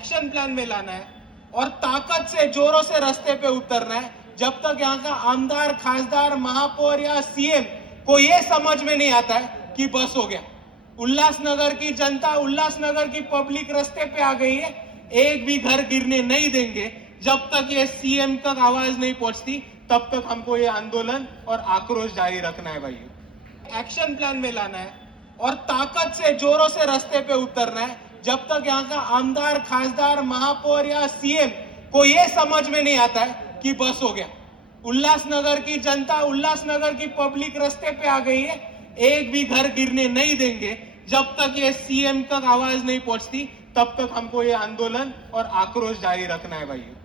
Action plan में लाना है और ताकत से जोरों से रास्ते पे उतरना है। जब तक यहाँ का आमदार, खासदार, महापौर या सीएम को ये समझ में नहीं आता है कि बस हो गया, उल्लासनगर की जनता, उल्लासनगर की पब्लिक रास्ते पे आ गई है, एक भी घर गिरने नहीं देंगे। जब तक ये सीएम तक आवाज नहीं पहुंचती तब तक हमको ये आंदोलन और आक्रोश जारी रखना है भाइयों। एक्शन प्लान में लाना है और ताकत से जोरों से रास्ते पे उतरना है। जब तक यहाँ का आमदार, खासदार, महापौर या सीएम को ये समझ में नहीं आता है कि बस हो गया, उल्लासनगर की जनता, उल्लासनगर की पब्लिक रास्ते पे आ गई है, एक भी घर गिरने नहीं देंगे। जब तक ये सीएम तक आवाज नहीं पहुंचती तब तक हमको ये आंदोलन और आक्रोश जारी रखना है भाइयों।